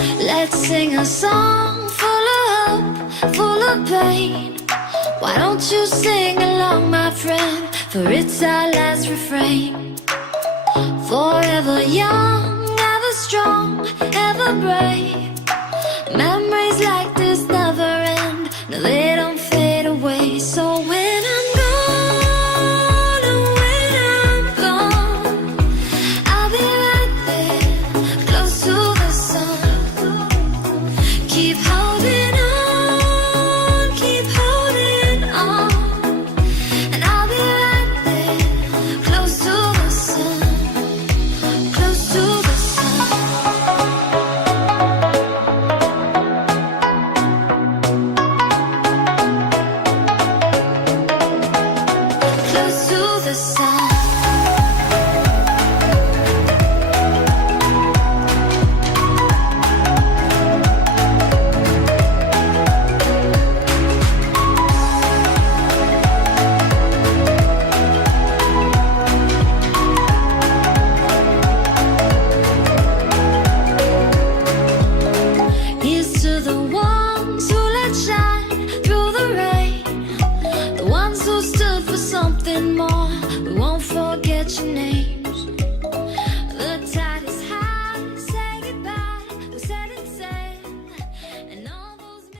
Let's sing a song full of hope, full of pain. Why don't you sing along, my friend? For it's our last refrain. Forever young, ever strong, ever brave.